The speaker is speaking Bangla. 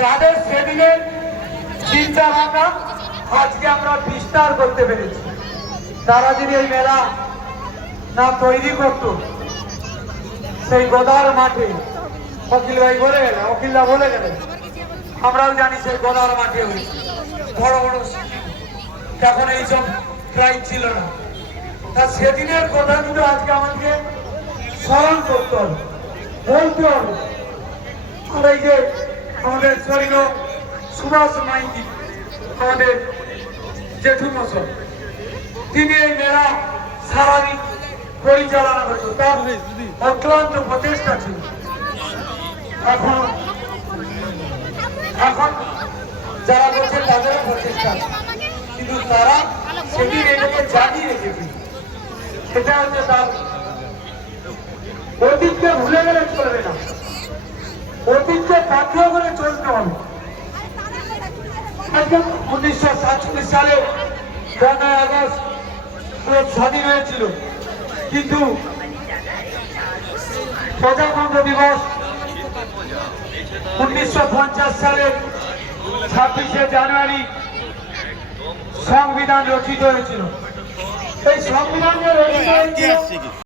তাদের সেদিনের চিন্তা ভাবনা আজকে আমরা বিস্তার করতে পেরেছি। তারা যদি এই মেলা না তৈরি করত, সেই গোদার মাঠে অখিল ভাই বলে গেলেন, অখিলদা বলে গেলেন, আমরাও জানি সেই গোদার মাঠে বড় বড় তখন এইসব ট্রাই ছিল না। তা সেদিনের কথা কিন্তু আজকে আমাদেরকে স্মরণ করতে হবে, বলতে হবে। আর এই যে আমাদের শরীর সুভাষ মাইতি, আমাদের জেঠুমশাই, তিনি এই মেলা সারাদিন পরিচালনা করত, তার অক্লান্ত প্রচেষ্টা ছিল। এখন এখন যারা করছে তাদেরও প্রচেষ্টা, কিন্তু তারা সেদিন এটাকে জাগিয়ে রেখেছে। সেটা হচ্ছে তার অতীতকে ভুলে গেলে চলবে না, অতীতকে বাধ্য করে চলতে হবে। 1947 সালে 15 আগস্ট স্বাধীন হয়েছিল, কিন্তু প্রজাতন্ত্র দিবস 1950 সালের 26শে জানুয়ারি সংবিধান রচিত হয়েছিল। এই সংবিধানের